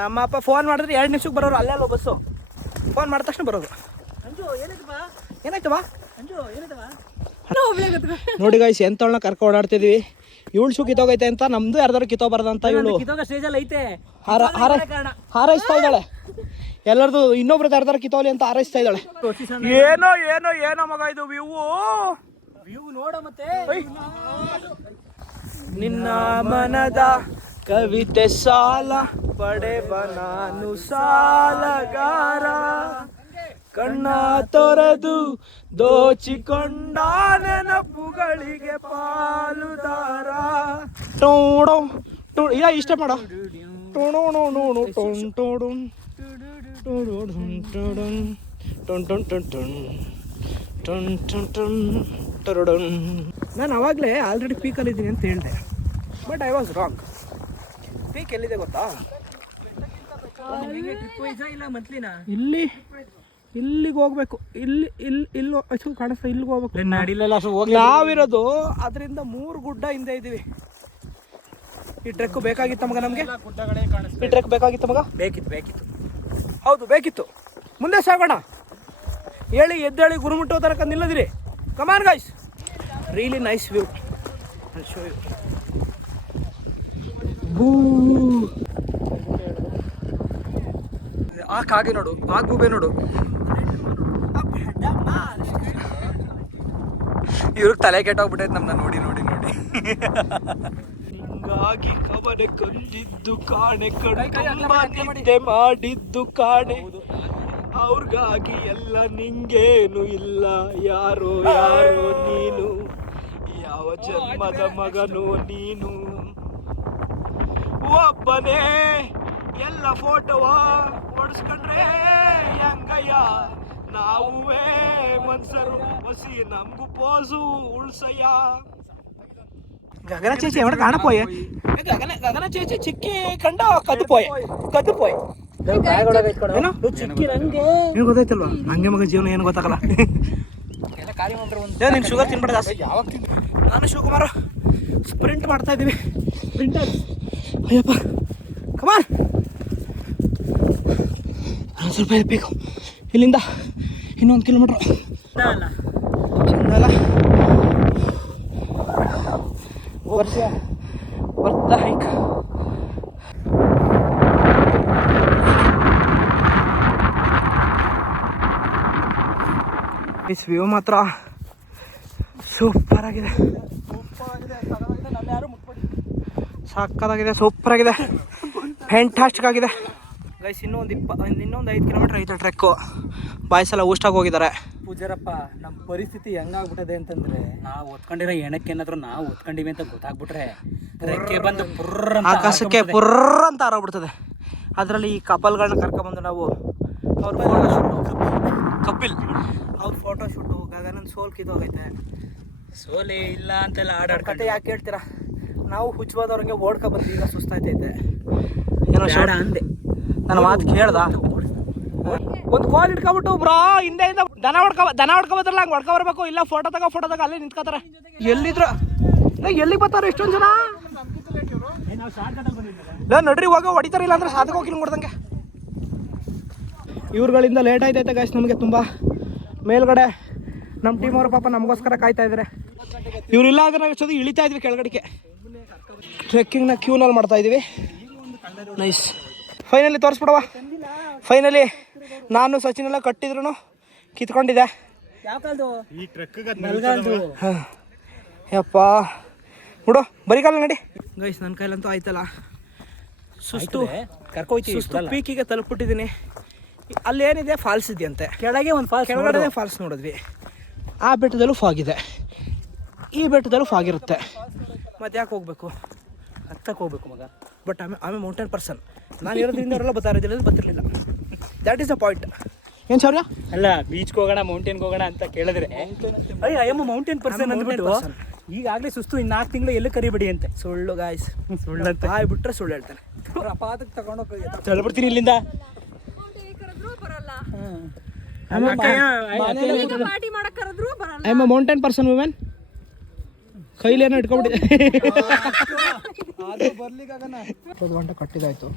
ನಮ್ಮ ಅಪ್ಪ ಫೋನ್ ಮಾಡಿದ್ರೆ ಎರಡು ನಿಮಿಷಕ್ಕೆ ಬರೋರು ಅಲ್ಲೇ ಅಲ್ಲೋ ಬಸ್ಸು? ಫೋನ್ ಮಾಡಿದ ತಕ್ಷಣ ಬರೋದು ಏನಾಯ್ತವಾ ನೋಡಿ ಗಾಯ್ಸ್ ಎಂತವಳನ್ನ ಕರ್ಕೊ ಓಡಾಡ್ತಿದ್ವಿ. ಇವಳು ಶೂ ಕಿತ್ತೋಗೈತೆ ಅಂತ ನಮ್ದು ಯಾರ್ದಾರು ಕಿತ್ತೋಬಾರ್ದಂತ ಇವಳು. ಹಾರೈಸ್ತಾ ಇದ್ದಾಳೆ. ಎಲ್ಲರದು ಇನ್ನೊಬ್ರು ಯಾರ್ದಾರು ಕಿತ್ತೋಲಿ ಅಂತ ಹಾರೈಸ್ತಾ ಇದ್ದಾಳೆ. ಏನೋ ಏನೋ ಏನೋ ಮಗ ಇದು ವ್ಯೂ ವ್ಯೂ ನೋಡ ಮತ್ತೆ. ನಿನ್ನ ಮನದ ಕವಿತೆ ಸಾಲ ಪಡೆವ ನಾನು ಸಾಲಗಾರ. ಕಣ್ಣ ತೊರೆದು ದೋಚಿಕೊಂಡ ನೆನಪುಗಳಿಗೆ ಪಾಲುದಾರ ಟೋಡೋ ಟೋ ಇಲ್ಲ ಇಷ್ಟ ಮಾಡ. ಟೋಣೋ ನೋ ನೋ ನೋ ಟೊಣ್ ಟೋಡು ಟೋಡೋಡುಂ ಟೋಡುಂ ಟೊಣ್ ಟೊಣ್ ಟೊಣ್ ಟೊಣ್. ಟೊಣ್ ಟೊಣ್ ನಾನು ಅವಾಗಲೇ ಆಲ್ರೆಡಿ ಪೀಕಲ್ಲಿದ್ದೀನಿ ಅಂತ ಹೇಳಿದೆ. But I was wrong peak ಎಲ್ಲಿದೆ ಗೊತ್ತಾ? ಇಲ್ಲ ಮಂತ್ಲಿನ ಇಲ್ಲಿ. ಇಲ್ಲಿಗೆ ಹೋಗ್ಬೇಕು. ಇಲ್ಲಿ ಇಲ್ಲಿ ಇಲ್ಲಿ ಅಷ್ಟು ಕಾಣಿಸ್ತಾ ಇಲ್ಲಿಗೆ ಹೋಗ್ಬೇಕು. ನಡಿಲೆಲ್ಲ ನಾವಿರೋದು ಅದರಿಂದ ಮೂರು ಗುಡ್ಡ ಹಿಂದೆ ಇದ್ದೀವಿ. ಈ ಟ್ರೆಕ್ ಬೇಕಾಗಿತ್ತು ಮಗ ನಮಗೆ? ಈ ಟ್ರೆಕ್ ಬೇಕಾಗಿತ್ತು ಮಗ? ಬೇಕಿತ್ತು ಬೇಕಿತ್ತು. ಹೌದು ಬೇಕಿತ್ತು. ಮುಂದೆ ಸಾಗೋಣ. ಹೇಳಿ ಎದ್ದೇಳಿ ಗುರುಮುಟ್ಟೋ ತನಕ ನಿಲ್ಲದಿರಿ. Come on guys really nice view show you ಬೂ ಆ ಕಾಗೆ ನೋಡು ಆ ಗೂಬೆ ನೋಡು. ಇವ್ರಿಗೆ ತಲೆ ಕೆಟ್ಟೋಗ್ಬಿಟ್ಟೈತೆ ನಮ್ಮನ್ನ ನೋಡಿ ನೋಡಿ ನೋಡಿ. ಹಿಂಗಾಗಿ ಕವನೆ ಕಂಡಿದ್ದು ಕಾಣೆ ಕಡೆ ಮಾಡಿದ್ದು ಕಾಣೆ. ಅವ್ರಿಗಾಗಿ ಎಲ್ಲ ನಿಂಗೇನು ಇಲ್ಲ. ಯಾರೋ ಯಾರೋ ನೀನು. ಯಾವ ಜನ್ಮದ ಮಗನು ನೀನು. ಒಬ್ಬನೇ ಎಲ್ಲ ಫೋಟೋವ ಓಡಿಸ್ಕೊಂಡ್ರೆ ಹೆಂಗಯ್ಯ? ನಾವುವೇ ಮನ್ಸರು ಹೊಸಿ ನಮ್ಗೂ ಪೋಸು ಉಳ್ಸಯ್ಯ ಗಗನ ചേച്ചി എവിടെ കാണപ്പോയെ ഗഗന ഗഗന ചേച്ചി ചിക്കി കണ്ടോ കതുപോയെ ಕದುಪೋಯ್ ಏನೋ ಏನು ಗೊತ್ತಾಯ್ತಲ್ವಾ ಹಂಗೆ ಮಗ ಜೀವನ ಏನು ಗೊತ್ತಾಗಲ್ಲ ಏ ನೀನು ಶುಗರ್ ತಿನ್ಬೇಡ ಜಾಸ್ತಿ ನಾನು ಶಿವಕುಮಾರ ಸ್ಪ್ರಿಂಟ್ ಮಾಡ್ತಾ ಇದ್ದೀವಿ ಸ್ಪ್ರಿಂಟರ್ ಅಯ್ಯಪ್ಪ ಕಮಾನ್ ನಾನು ಸ್ವಲ್ಪ ಬೇಕು ಇಲ್ಲಿಂದ ಇನ್ನೊಂದು ಕಿಲೋಮೀಟ್ರ್. ಚಂದಲ್ಲ ವರ್ಷ ವರ್ತ ಹೈಕ್. ಮಿಸ್ ವ್ಯೂ ಮಾತ್ರ ಸೂಪರ್ ಆಗಿದೆ. ಸಾಕಾಗಿದೆ ಸೂಪರ್ ಆಗಿದೆ. ಫ್ಯಾಂಟಾಸ್ಟಿಕ್ ಆಗಿದೆ. ಗೈಸ್ ಇನ್ನೊಂದು ಇಪ್ಪ ಇನ್ನೊಂದು ಐದು ಕಿಲೋಮೀಟರ್ ಐತೆ ಟ್ರೆಕ್ಕು. ಬಾಯ್ಸ್ ಎಲ್ಲ ಊಷ್ಟಾಗಿ ಹೋಗಿದ್ದಾರೆ. ಪೂಜಾರಪ್ಪ ನಮ್ಮ ಪರಿಸ್ಥಿತಿ ಹೆಂಗಾಗ್ಬಿಟ್ಟದೆ ಅಂತಂದ್ರೆ ನಾವು ಒತ್ಕೊಂಡಿರೋ ಎಣಕ್ಕೆ ಏನಾದ್ರು ನಾವು ಒತ್ಕೊಂಡಿವಿ ಅಂತ ಗೊತ್ತಾಗ್ಬಿಟ್ರೆ ರೆಕ್ಕೆ ಬಂದು ಪುರ್ರ ಅಂತ ಆಕಾಶಕ್ಕೆ. ಪುರ್ರ ಅಂತ ಆರೋಗ್ಬಿಡ್ತದೆ ಅದರಲ್ಲಿ ಈ ಕಪಲ್ಗಳನ್ನ ಕರ್ಕೊಂಡ್ಬಂದು ನಾವು ಅವ್ರ ಫೋಟೋ ಶೂಟು ಕಪಿಲ್. ಅವ್ರ ಫೋಟೋ ಶೂಟು ಗಗನನ್ ಸೋಲ್ ಕಿದೋಗೈತೆ ಸೋಲಿ ಇಲ್ಲ ಅಂತೆಲ್ಲ ಕತೆ ಆಡಾಡ್ಕೊಂಡು. ಯಾಕೆ ಹೇಳ್ತೀರಾ? ನಾವು ಹುಚ್ಚವಾದವ್ರಿಗೆ ಓಡ್ಕೊ ಬಂದು ಈಗ ಸುಸ್ತಾಯ್ತೈತೆ. ಏನೋ ಶಾಡ ಅಂದೆ. ನನ್ನ ಮಾತು ಕೇಳ್ದ? ಒಂದು ಕಾಲ್ ಇಟ್ಕೊಬಿಟ್ಟು ಬ್ರಾ ಹಿಂದೆ ಇಂದ ದನ ಹೊಡ್ಕೊ ದನ ಹೊಡ್ಕೊ ಬದ್ರಲ್ಲ ಹಂಗೆ ಹೊಡ್ಕೊ ಬರ್ಬೇಕು. ಇಲ್ಲ ಫೋಟೋ ತಗೋ ಫೋಟೋ ತಗೋ ಅಲ್ಲಿ ನಿಂತ್ಕೋತಾರೆ. ಎಲ್ಲಿದ್ರ ಎಲ್ಲಿಗೆ ಬರ್ತಾರೆ ಇಷ್ಟೊಂದು ಜನ? ಲೇ, ನಡ್ರಿ ಹೋಗ ಹೊಡಿತಾರಿಲ್ಲ ಅಂದ್ರೆ ಸಾಧಕ ಹೋಗಿ ಕೊಡ್ದಂಗೆ. ಇವ್ರುಗಳಿಂದ ಲೇಟ್ ಆಯ್ತೈತೆ ಗಾಯ್ಸ್ ನಮಗೆ ತುಂಬ ಮೇಲ್ಗಡೆ ನಮ್ಮ ಟೀಮ್ ಅವರು ಪಾಪ ನಮಗೋಸ್ಕರ ಕಾಯ್ತಾ ಇದ್ದಾರೆ ಇವರಿಲ್ಲ ಅಂದ್ರೆ ನಾವು ಎಷ್ಟೊಂದು ಇಳಿತಾ ಇದ್ವಿ ಕೆಳಗಡೆಗೆ. ಟ್ರೆಕ್ಕಿಂಗ್ನ ಕ್ಯೂನಲ್ಲಿ ಮಾಡ್ತಾ ಇದ್ದೀವಿ ನೈಸ್ ಫೈನಲಿ ತೋರಿಸ್ಬಿಡವಾ ಫೈನಲಿ ನಾನು ಸಚಿನ್ ಎಲ್ಲ ಕಟ್ಟಿದ್ರು ಕಿತ್ಕೊಂಡಿದ್ದೆ ಹಾಂ. ಯಪ್ಪ. ಬಿಡು ಬರಿಗಾಲ ನಡಿ ಗೈಸ್ ನನ್ನ ಕೈಲಂತೂ ಆಯ್ತಲ್ಲ. ಸುಸ್ತು ಕರ್ಕೋಯ್ತೀವಿ ಸುಸ್ತು ಪೀಕಿಗೆ ತಲುಪಿಬಿಟ್ಟಿದ್ದೀನಿ ಅಲ್ಲಿ ಏನಿದೆ ಫಾಲ್ಸ್ ಇದೆಯಂತೆ. ಕೆಳಗೆ ಒಂದು ಫಾಲ್ಸ್ ಕೆಳಗಡೆ ಫಾಲ್ಸ್ ನೋಡಿದ್ವಿ. ಆ ಬೆಟ್ಟದಲ್ಲೂ ಫಾಗ್ ಇದೆ. ಈ ಬೆಟ್ಟದಲ್ಲೂ ಫಾಗ್ ಇರುತ್ತೆ. ಮತ್ತೆ ಯಾಕೆ ಹೋಗ್ಬೇಕು? ಹತ್ತಕ್ಕೆ ಹೋಗ್ಬೇಕು ಮಗ. ಬಟ್ ಆಮೇಲೆ ಆಮೇಲೆ ಮೌಂಟೇನ್ ಪರ್ಸನ್ ನಾನು ಇರೋದ್ರಿಂದ ಅವರೆಲ್ಲ ಬರ್ತಾ ಇರೋದಿಲ್ಲ ಬರ್ತಿರ್ಲಿಲ್ಲ. ದ್ಯಾಟ್ ಇಸ್ ದ ಪಾಯಿಂಟ್ ಏನು ಶೌರ್ಯ? ಅಲ್ಲ ಬೀಚ್ಗೆ ಹೋಗೋಣ ಮೌಂಟೇನ್ಗೆ ಹೋಗೋಣ ಅಂತ ಕೇಳಿದ್ರೆ. ಅಯ್ಯ am mountain person I'm a mountain ಅಂದ್ಬಿಟ್ಟು. ಈಗಾಗಲೇ ಸುಸ್ತು ಇನ್ನು ನಾಲ್ಕು ತಿಂಗಳು ಎಲ್ಲೂ ಕರಿಬೇಡಿ ಅಂತೆ. ಸುಳ್ಳು ಗಾಯ್ಸ್ ಸುಳ್ಳಂತೆ ಆಯ್ ಬಿಟ್ರೆ ಸುಳ್ಳು ಹೇಳ್ತಾನೆ. ಅಪಾದಕ್ಕೆ ತಗೊಂಡೋಗಿ ತಳ್ಬಿಡ್ತೀನಿ ಇಲ್ಲಿಂದ. I am mountain person women ಕೈಲೇನೋ ಇಟ್ಕೊಬಿಟ್ಟಿದೆ ಇಪ್ಪತ್ತು ಗಂಟೆ ಕಟ್ಟಿದಾಯ್ತು.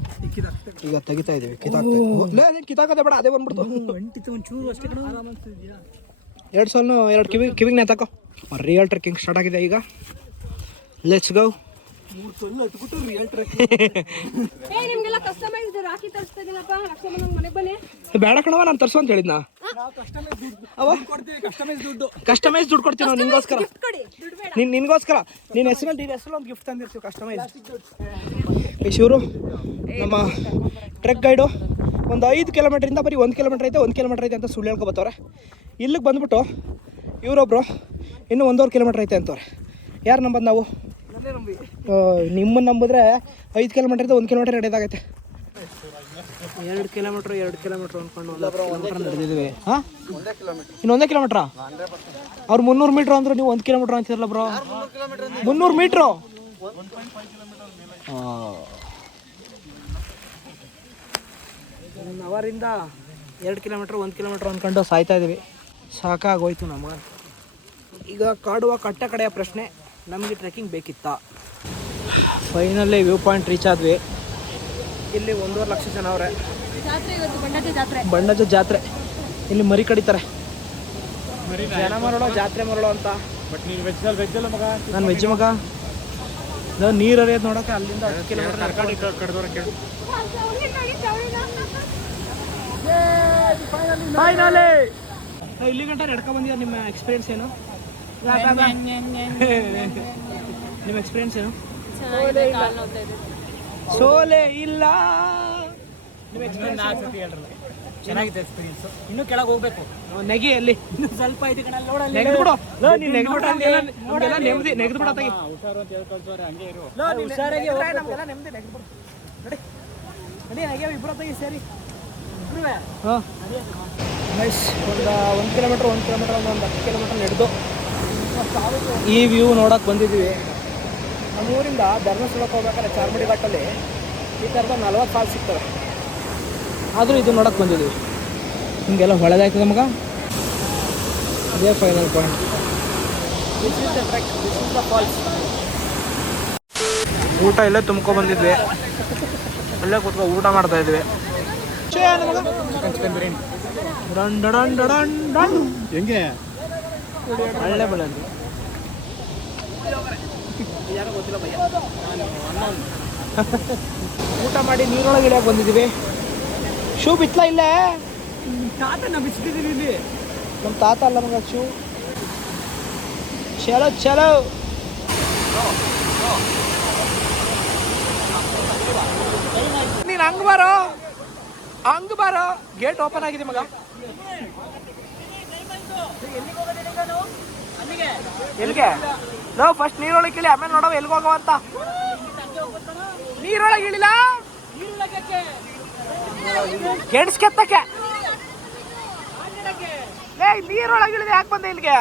ಈಗ ತೆಗಿತಾ ಇದೀವಿ. ಕಿತಾಕ್ತಾ ಕಿತಾಕದೆ ಬೇಡ ಅದೇ ಬಂದ್ಬಿಡ್ತು. ಎರಡು ಸಲ ಎರಡು ಕಿವಿ ಕಿವಿಗೆ ನೇತಾಕೋ ರಿಯಲ್ ಟ್ರೆಕ್ಕಿಂಗ್ ಸ್ಟಾರ್ಟ್ ಆಗಿದೆ ಈಗ. ಲೆಟ್ಸ್ ಗೋ ಏ ನಿಮ್ಗೆಲ್ಲ ಕಸ್ಟಮೈಸ್ ರಾಖಿ ತರಿಸ್ತಾ ಇದೀನಪ್ಪ. ರಕ್ಷಾಬಂಧನ್ ಮನೆಗೆ ಬನ್ನಿ. ಬೇಡ ಕಣವ ನಾನು ತರ್ಸು ಅಂತ ಹೇಳಿದ್ನಾ? ಅವ? ಕಸ್ಟಮೈಸ್ ದುಡ್ಡು ಕೊಡ್ತೀವಿ ನಾವು ನಿನ್ಗೋಸ್ಕರ? ಗಿಫ್ಟ್ ಕೊಡಿ ದುಡ್ಡು ಬೇಡ. ನಿನ್ ನಿನ್ಗೋಸ್ಕರ? ನಿನ್ನ ಹೆಸರಲ್ಲಿ ನಿನ್ನ ಹೆಸರಲ್ಲಿ ಒಂದು ಗಿಫ್ಟ್ ತಂದಿರ್ತೀವಿ ಕಸ್ಟಮೈಸ್ ಶಿವರು ನಮ್ಮ ಟ್ರೆಕ್ ಗೈಡು ಒಂದು ಐದು ಕಿಲೋಮೀಟ್ರಿಂದ ಬರೀ ಒಂದು ಕಿಲೋಮೀಟ್ರ್ ಐತೆ ಒಂದು ಕಿಲೋಮೀಟ್ರ್ ಐತೆ ಅಂತ ಸುಳ್ಳು ಹೇಳ್ಕೊಬತ್ತವ್ರೆ. ಇಲ್ಲಿಗೆ ಬಂದ್ಬಿಟ್ಟು ಇವರೊಬ್ರು ಇನ್ನೂ ಒಂದೂವರೆ ಕಿಲೋಮೀಟ್ರ್ ಐತೆ ಅಂತವ್ರೆ. ಯಾರು ನಂಬದು ನಾವು? ನಿಮ್ಮನ್ನು ನಂಬಿದ್ರೆ ಐದು ಕಿಲೋಮೀಟ್ರಿಂದ ಒಂದು ಕಿಲೋಮೀಟರ್ ನಡೆದಾಗೈತೆ ಎರಡು ಕಿಲೋಮೀಟ್ರ್ ಎರಡು ಕಿಲೋಮೀಟ್ರ್ ಅಂದ್ಕೊಂಡು ನಡೆದಿದ್ವಿ. ಹಾಂ? ಇನ್ನೊಂದೇ ಕಿಲೋಮೀಟ್ರಾ ಅವ್ರು ಮುನ್ನೂರು ಮೀಟ್ರ್ ಅಂದ್ರೆ ನೀವು ಒಂದು ಕಿಲೋಮೀಟ್ರ್ ಅಂತಿರಲ್ಲ ಬ್ರೋ ಮುನ್ನೂರು ಮೀಟ್ರು ಒನ್ ಅವರಿಂದ ಎರಡು ಕಿಲೋಮೀಟ್ರ್ ಒಂದು ಕಿಲೋಮೀಟ್ರ್ ಅಂದ್ಕೊಂಡು ಸಾಯ್ತಾ ಇದೀವಿ. ಸಾಕಾಗೋಯ್ತು ನಮಗೆ ಈಗ ಕಾಡುವ ಕಟ್ಟ ಕಡೆಯ ಪ್ರಶ್ನೆ. ನಮಗೆ ಟ್ರೆಕ್ಕಿಂಗ್ ಬೇಕಿತ್ತ? ಫೈನಲ್ಲೇ ವ್ಯೂ ಪಾಯಿಂಟ್ ರೀಚ್ ಆದ್ವಿ. ಇಲ್ಲಿ ಒಂದೂವರೆ ಲಕ್ಷ ಜನ ಅವರೇ. ಜಾತ್ರೆ ಇವತ್ತು ಬಂಡಾಟಿ ಜಾತ್ರೆ. ಬಣ್ಣದ ಜಾತ್ರೆ. ಇಲ್ಲಿ ಮರಿ ಕಡಿತಾರೆ. ಜನ ಮರಳೋ ಜಾತ್ರೆ ಮರಳೋ ಅಂತ. ಬಟ್ ನೀನು ವೆಜ್ ಅಲ್ಲಿ ವೆಜ್ ಅಲ್ಲ ಮಗ? ನಾನು ವೆಜ್ ಮಗ. ನಾವು ನೀರು ಹರಿಯೋದು ನೋಡೋಕೆ ಅಲ್ಲಿಂದ ಹತ್ತು ಕಿಲೋಮೀಟರ್ ತರಕಾರಿ ಕಡ್ದವ್ರ ಕೇಳು. ಇಲ್ಲಿ ಗಂಟೆ ನಡ್ಕೊಂಡ್ ಬಂದಿದ್ದ ನಿಮ್ಮ ಎಕ್ಸ್ಪೀರಿಯನ್ಸ್ ಏನು? ನಿಮ್ಮ ಎಕ್ಸ್ಪೀರಿಯನ್ಸ್ ಏನು? ಸೋಲೆ ಇಲ್ಲ. ನಿಮ್ಮ ಎಕ್ಸ್ಪೀರಿಯನ್ಸ್ ಚೆನ್ನಾಗಿದೆ ಎಕ್ಸ್ಪೀರಿಯನ್ಸ್ ಇನ್ನೂ ಕೆಳಗೆ ಹೋಗ್ಬೇಕು. ನೆಗಿ ಅಲ್ಲಿ. ಸ್ವಲ್ಪ ಐದು ಕಣ ನೋಡಲ್ಲಿ. ನೆಗೆದು ಬಿಡು. ಲೋ, ನೀನ್ ನೆಗೆದು ಬಿಟ್ರೆ ನಮ್ಗೆಲ್ಲ ನಮ್ಗೆಲ್ಲ ನೆಮ್ಮದಿ ನೆಗೆದು ಬಿಡ ತೆಗಿ ಹುಷಾರು ಅಂತ ಹೇಳ್ಕೊಳ್ತಾರೆ ಹಂಗೆ ಇರು. ಹುಷಾರಾಗಿ ನಮ್ಗೆಲ್ಲ ನೆಮ್ಮದಿ ನೆಗೆದು ಬಿಡು. ನಡಿ. ನಡಿ ಹಾಗೆ ಇಬ್ಬರು ತೆಗಿ ಸೇರಿ. ಹಾಂ. ನೈಸ್ ಒಂದು ಒಂದು ಕಿಲೋಮೀಟ್ರ್ ಒಂದು ಕಿಲೋಮೀಟ್ರ್ ಒಂದು ಹತ್ತು ಕಿಲೋಮೀಟರ್ ನಡೆದು. ಈ ವ್ಯೂ ನೋಡೋಕೆ ಬಂದಿದ್ದೀವಿ. ನಮ್ಮ ಊರಿಂದ ಧರ್ಮಸ್ಥಳಕ್ಕೆ ಹೋಗ್ಬೇಕಾದ್ರೆ ಚಾರ್ಮಡಿ ಘಾಟಲ್ಲಿ ಈ ಥರದ ನಲ್ವತ್ತು ಫಾಲ್ಸ್ ಸಿಗ್ತವೆ. ಆದರೂ ಇದು ನೋಡೋಕೆ ಬಂದಿದ್ದೀವಿ. ಹಿಂಗೆಲ್ಲ ಹೊಳೆದಾಯ್ತು ಮಗ. ಅದೇ final point this is the trek this is the falls ಊಟ ಇಲ್ಲೇ ತುಂಬ್ಕೊ ಬಂದಿದ್ವಿ. ಅಲ್ಲೇ ಕೂತ್ಕೊ ಊಟ ಮಾಡ್ತಾ ಇದ್ವಿ. ಹೆಂಗೆ? ಒಳ್ಳೆ ಬೆಳೆ ಊಟ ಮಾಡಿ ನೀರೊಳಗೆ ಇಳಿಯಕ್ಕೆ ಬಂದಿದ್ದೀವಿ. ಶೂ ಬಿತ್ಲ ಇಲ್ಲೇ? ನಾ ಬಿಚ್ಚಿದ್ದೀನಿ ಇಲ್ಲಿ. ನಮ್ಮ ತಾತ ಅಲ್ಲ ನಮ್ಗೆ ಶೂ. ಚಲೋ ಚಲೋ. ನೀನು ಹಂಗ್ ಬಾರೋ? ಹಂಗ್ ಬಾರೋ? ಗೇಟ್ ಓಪನ್ ಆಗಿದೆ ಮಗ. ಎಲ್ಲಿಗೆ ನಾವು ಫಸ್ಟ್ ನೀರೊಳಗೆ ಇಳಿ ಆಮೇಲೆ ನೋಡೋ ಎಲ್ಗೆ ಹೋಗವ ಅಂತ. ನೀರೊಳಗೆ ಇಳಿಲ್ಲ ಕೆಡ್ಸ್ಕೆತ್ತಕ್ಕೆ. ಏ ನೀರೊಳಗೆ ಇಳಿದೆ ಯಾಕೆ ಬಂದೆ ಇಲ್ಲಿಗೆ?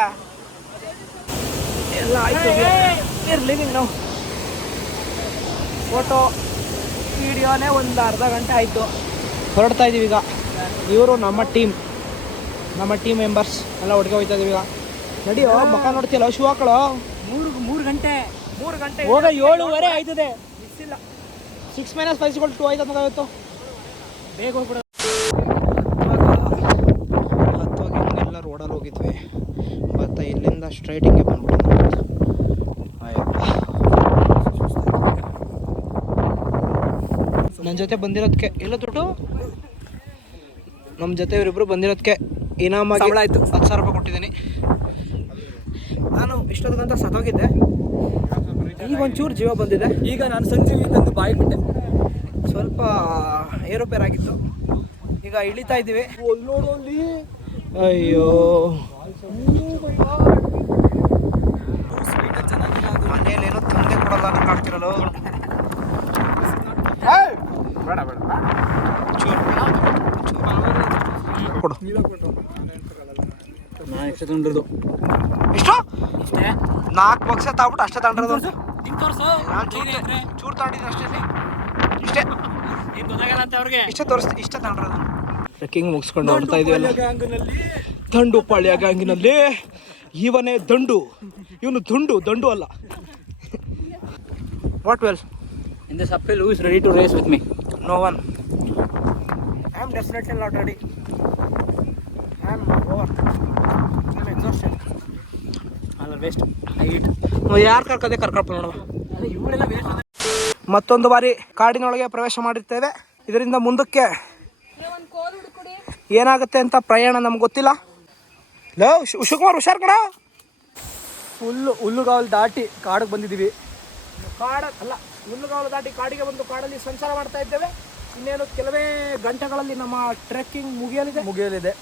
ಎಲ್ಲ ಆಯ್ತು. ಇರ್ಲಿ ನಾವು ಫೋಟೋ ವಿಡಿಯೋನೇ ಒಂದು ಅರ್ಧ ಗಂಟೆ ಆಯಿತು. ಹೊರಡ್ತಾ ಇದ್ದೀವಿ ಈಗ. ಇವರು ನಮ್ಮ ಟೀಮ್. ನಮ್ಮ ಟೀಮ್ ಮೆಂಬರ್ಸ್ ಎಲ್ಲ ಒಟ್ಟಿಗೆ ಹೋಗ್ತಾ ಇದೀವಿ ಈಗ. ನಡಿಯೋ ಮಕ್ಕ ನೋಡ್ತಿಲ್ಲ ಶೂ ಹಾಕೊಳ್ಳೋ? ಮೂರು ಮೂರು ಗಂಟೆ ಮೂರು ಗಂಟೆ ಹೋಗ ಏಳುವರೆ ಆಯ್ತದೆ. ಇಲ್ಲ six minus five equal to ಆಯ್ತು ಮಗ ಇವತ್ತು ಬೇಗ ಹೋಗ್ಬಿಡ. ಹತ್ತುವಾಗಿ ಹಿಂಗೆಲ್ಲ ರೋಡಲ್ಲಿ ಹೋಗಿದ್ವಿ. ಮತ್ತು ಇಲ್ಲಿಂದ ಸ್ಟ್ರೈಟಿಂಗ್ಗೆ ಬಂದ್ಬಿಟ್ಟು ನನ್ನ ಜೊತೆ ಬಂದಿರೋದಕ್ಕೆ ಎಲ್ಲ ದುಡ್ಡು? ನಮ್ಮ ಜೊತೆ ಇವರಿಬ್ರು ಬಂದಿರೋದಕ್ಕೆ ಇನಾಮಾಗಿ ಆಯ್ತು. ಹತ್ತು ಸಾವಿರ ರೂಪಾಯಿ ಕೊಟ್ಟಿದ್ದೀನಿ. ನಾನು ಇಷ್ಟೊತ್ತಂತ ಸತ್ತೋಗಿದ್ದೆ. ಈಗ ಒಂಚೂರು ಜೀವ ಬಂದಿದೆ. ಈಗ ನಾನು ಸಂಜೀವಿ ತಂದು ಬಾಯಿ ಬಿಟ್ಟೆ. ಸ್ವಲ್ಪ ಏರುಪೇರ್ ಆಗಿತ್ತು ಈಗ ಇಳಿತಾ ಇದ್ದೀವಿ. ಅಯ್ಯೋ. ಮನೇಲಿ ಏನೋ ತಿಂದೆ ಕೊಡಲ್ಲ ಅಂತ ಕಾಡ್ತಿರಲ್ಲ ಬೇಡ ಬೇಡ. ಕೊಡು. ಎಷ್ಟು ನಾಲ್ಕು ಪಕ್ಷ ತಾಬಿಟ್ಟು ಅಷ್ಟೇ ತಗೊಂಡಿರೋದು ನಾನು ಚೂರು ಚೂರು ತಗೊಂಡಿದ್ದೀನಿ ಅಷ್ಟೇ ಇಷ್ಟೇ. ಇಷ್ಟೇ ತೋರಿಸ್ತೀನಿ ಇಷ್ಟೇ ತಗೊಂಡಿರೋದು. ಟ್ರೆಕ್ಕಿಂಗ್ ಮುಗಿಸ್ಕೊಂಡು ಹೊರಡ್ತಾ ಇದೀವಲ್ಲ? ದಂಡು ಪಾಳ್ಯ ಗ್ಯಾಂಗಿನಲ್ಲಿ. ಇವನೇ ದಂಡು. ಇವನು ದುಂಡು ದಂಡು ಅಲ್ಲ. What well in this apple who is ready to race with me no one I am definitely not ready I am over. I am exhausted. ಅಲ್ಲ ವೇಸ್ಟ್ ಹೈಟ್ ಯಾರು ಕರ್ಕದೆ ಕರ್ಕಪ್ಪ ನೋಡುವ ಅಲ್ಲ ಇವಳೆಲ್ಲ ವೇಸ್ಟ್ ಮತ್ತೊಂದು ಬಾರಿ ಕಾಡಿನೊಳಗೆ ಪ್ರವೇಶ ಮಾಡಿರ್ತೇವೆ. ಇದರಿಂದ ಮುಂದಕ್ಕೆ ಏನಾಗುತ್ತೆ ಅಂತ ಪ್ರಯಾಣ ನಮ್ಗೆ ಗೊತ್ತಿಲ್ಲ. ಲೋ ಶಿವಕುಮಾರ್ ಹುಷಾರ್ ಕಣ. ಹುಲ್ಲು ಹುಲ್ಲುಗಾವಲು ದಾಟಿ ಕಾಡಿಗೆ ಬಂದಿದ್ದೀವಿ. ಕಾಡ ಅಲ್ಲ ಹುಲ್ಲುಗಾವಲು ದಾಟಿ ಕಾಡಿಗೆ ಬಂದು ಕಾಡಲ್ಲಿ ಸಂಚಾರ ಮಾಡ್ತಾ ಇದ್ದೇವೆ. ಇನ್ನೇನು ಕೆಲವೇ ಗಂಟೆಗಳಲ್ಲಿ ನಮ್ಮ ಟ್ರೆಕ್ಕಿಂಗ್ ಮುಗಿಯಲಿದೆ. ಮುಗಿಯಲಿದೆ.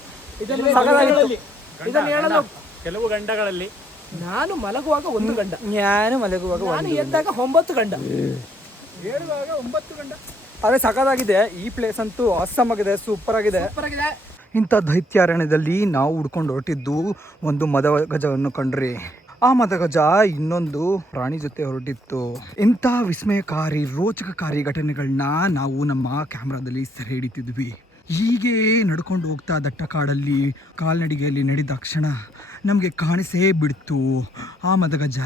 ಇದನ್ನು ಸಗದಾಗಿತ್ತು. ಇದನ್ನು ಹೇಳಲು ಕೆಲವು ಗಂಟಗಳಲ್ಲಿ ನಾನು ಮಲಗುವಾಗ ಒಂದು ಗಂಡ. ನಾನು ಮಲಗುವಾಗ ನಾನು ಎದ್ದಾಗ ಒಂಬತ್ತು ಗಂಡ. ಅದೇ ಸಖತ್ತಾಗಿದೆ. ಈ ಪ್ಲೇಸ್ ಅಂತೂ ಅಸ್ಸಾಮ್ ಆಗಿದೆ ಸೂಪರ್ ಆಗಿದೆ. ಸೂಪರ್ ಆಗಿದೆ. ಇಂಥ ದೈತ್ಯಾರಣ್ಯದಲ್ಲಿ ನಾವು ಹುಡ್ಕೊಂಡು ಹೊರಟಿದ್ದು ಒಂದು ಮದ ಗಜವನ್ನು ಕಂಡ್ರಿ. ಆ ಮದಗಜ ಇನ್ನೊಂದು ಪ್ರಾಣಿ ಜೊತೆ ಹೊರಟಿತ್ತು. ಇಂಥ ವಿಸ್ಮಯಕಾರಿ ರೋಚಕಕಾರಿ ಘಟನೆಗಳನ್ನ ನಾವು ನಮ್ಮ ಕ್ಯಾಮ್ರಾದಲ್ಲಿ ಸೆರೆ ಹಿಡಿತಿದ್ವಿ. ಹೀಗೆ ನಡ್ಕೊಂಡು ಹೋಗ್ತಾ ದಟ್ಟ ಕಾಡಲ್ಲಿ ಕಾಲ್ನಡಿಗೆಯಲ್ಲಿ ನಡೆದ ಕ್ಷಣ ನಮಗೆ ಕಾಣಿಸೇ ಬಿಡ್ತು ಆ ಮದಗಜ.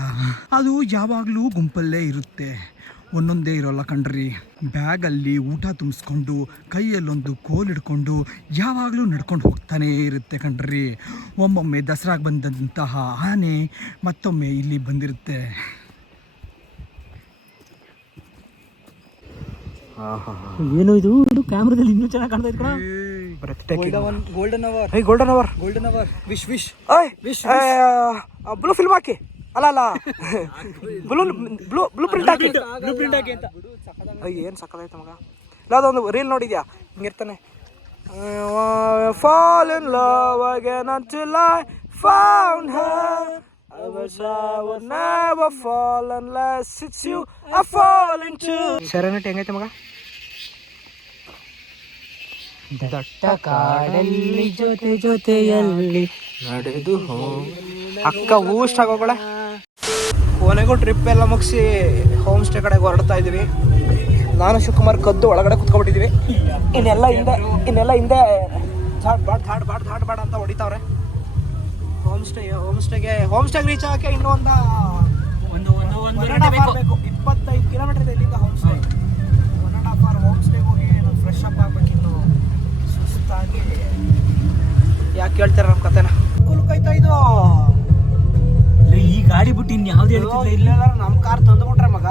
ಅದು ಯಾವಾಗಲೂ ಗುಂಪಲ್ಲೇ ಇರುತ್ತೆ. ಒಂದೊಂದೇ ಇರೋಲ್ಲ ಕಣ್ರಿ. ಬ್ಯಾಗಲ್ಲಿ ಊಟ ತುಂಬಿಸ್ಕೊಂಡು ಕೈಯಲ್ಲೊಂದು ಕೋಲ್ ಹಿಡ್ಕೊಂಡು ಯಾವಾಗಲೂ ನಡ್ಕೊಂಡು ಹೋಗ್ತಾನೇ ಇರುತ್ತೆ ಕಣ್ರಿ. ಒಮ್ಮೊಮ್ಮೆ ದಸರಾಗೆ ಬಂದಂತಹ ಆನೆ ಮತ್ತೊಮ್ಮೆ ಇಲ್ಲಿ ಬಂದಿರುತ್ತೆ. ಏನು ಇದು? ಇದು ಕ್ಯಾಮ್ರಾದಲ್ಲಿ ಇನ್ನೂ ಚೆನ್ನಾಗಿ ಕಾಣ್ತಾ ಇತ್ತು golden hour hey golden hour golden hour wish wish blue film ಹಾಕಿ. ಅಲ್ಲ ಅಲ್ಲ. ಬ್ಲೂ ಬ್ಲೂ ಬ್ಲೂ ಪ್ರಿಂಟ್ ಹಾಕಿ. ಬ್ಲೂ ಪ್ರಿಂಟ್ ಹಾಕಿ ಅಂತ. ಅಯ್ಯ ಏನು ಸಕ್ಕದಾಯ್ತು ಮಗ. ಇಲ್ಲ ಅದೊಂದು ರೀಲ್ ನೋಡಿದ್ಯಾ? ಹಿಂಗಿರ್ತಾನೆ fall in love again until I found her I wish I would never fall unless it's you. I fall into serenity ಹೆಂಗೈತೆ ಮಗ? ದಟ್ಟ ಕಾಡಲ್ಲಿ ಜೊತೆ ಜೊತೆಯಲ್ಲಿ ನಡೆದು ಅಕ್ಕ ಊಸ್ಟ್ ಆಗೋಗಳ ಕೊನೆಗೂ ಟ್ರಿಪ್ ಎಲ್ಲ ಮುಗಿಸಿ ಹೋಮ್ ಸ್ಟೇ ಕಡೆಗೆ ಹೊರಡ್ತಾ ಇದ್ದೀವಿ. ನಾನು ಶಿವಕುಮಾರ್ ಕದ್ದು ಒಳಗಡೆ ಕುತ್ಕೊಬಿಟ್ಟಿದ್ದೀವಿ ಇನ್ನೆಲ್ಲ ಹಿಂದೆ ಇನ್ನೆಲ್ಲ ಹಿಂದೆ ಥಾಡ್ ಬಾಡ್ ಥಾಡ್ ಬಾಡ್ ಥಾಡ್ ಬಾಡ್ ಅಂತ ಹೊಡಿತಾವ್ರೆ. ಹೋಮ್ ಸ್ಟೇ ಹೋಮ್ ಸ್ಟೇಗೆ ಹೋಮ್ ಸ್ಟೇಗೆ ರೀಚ್ ಆಗಕ್ಕೆ ಇನ್ನೂ ಒಂದು ಒಂದು ಒಂದು ಒಂದು ಬೇಕು. ಇಪ್ಪತ್ತೈದು ಕಿಲೋಮೀಟರ್ ಇದೆ ಇಲ್ಲಿಂದ home stay one and half hour home ಸ್ಟೇಗೆ ಹೋಗಿ ನಾನು ಫ್ರೆಶ್ ಅಪ್ ಆಗ್ಬೇಕಿನ್ನು. ಸುಸ್ತಾಗಿ ಯಾಕೆ ಕೇಳ್ತಾರ ನಮ್ಮ ಕತೆನ? ಕುಲ್ಕೈತಾ ಇದು? ಈ ಗಾಡಿ ಬಿಟ್ಟು ಇನ್ ಯಾವ್ದು ಹೇಳ್ತಿಲ್ಲ ಇಲ್ಲ? ನಮ್ಮ ಕಾರ್ ತಂದು ಬಿಟ್ರೆ ಮಗ?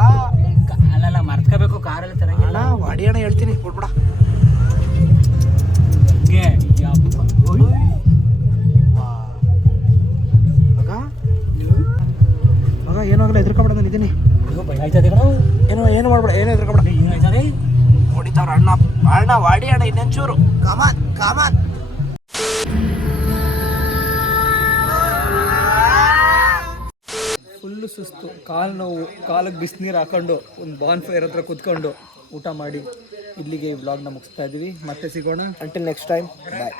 ಅಲ್ಲಲ್ಲ ಮರ್ತ್ಕೋಬೇಕು ಕಾರಲ್ಲಿ ತರಂಗಿಲ್ಲ. ಅಣ್ಣ ವಾಡಿ ಅಣ್ಣ ಹೇಳ್ತೀನಿ ಬಿಡ್ಬಿಡ. ಮಗ? ಮಗ ಏನೋ ಆಗಲ್ಲ ಎದ್ರಕೊಬೇಡ ನಾನು ಇದೀನಿ. ಏನು. ಏನೋ ಮಾಡ್ಬೇಡ ಏನು ಎದ್ರಕೊಬೇಡ ಹೊಡಿತಾವ್ರ ಅಣ್ಣ ಅಣ್ಣ ವಾಡಿ ಅಣ್ಣ ಇನ್ನೊಂಚೂರು. ಕಾಮನ್ ಕಾಮನ್ ಫುಲ್ಲು ಸುಸ್ತು. ಕಾಲು ನೋವು, ಕಾಲಿಗೆ ಬಿಸಿನೀರು ಹಾಕೊಂಡು ಒಂದು ಬಾನ್ ಫೈರ್ ಹತ್ರ ಕುತ್ಕೊಂಡು ಊಟ ಮಾಡಿ ಇಲ್ಲಿಗೆ ಈ ವ್ಲಾಗ್ನ ಮುಗಿಸ್ತಾ ಇದ್ದೀವಿ ಮತ್ತೆ ಸಿಗೋಣ. ಅಂಟಿಲ್ ನೆಕ್ಸ್ಟ್ ಟೈಮ್ ಬಾಯ್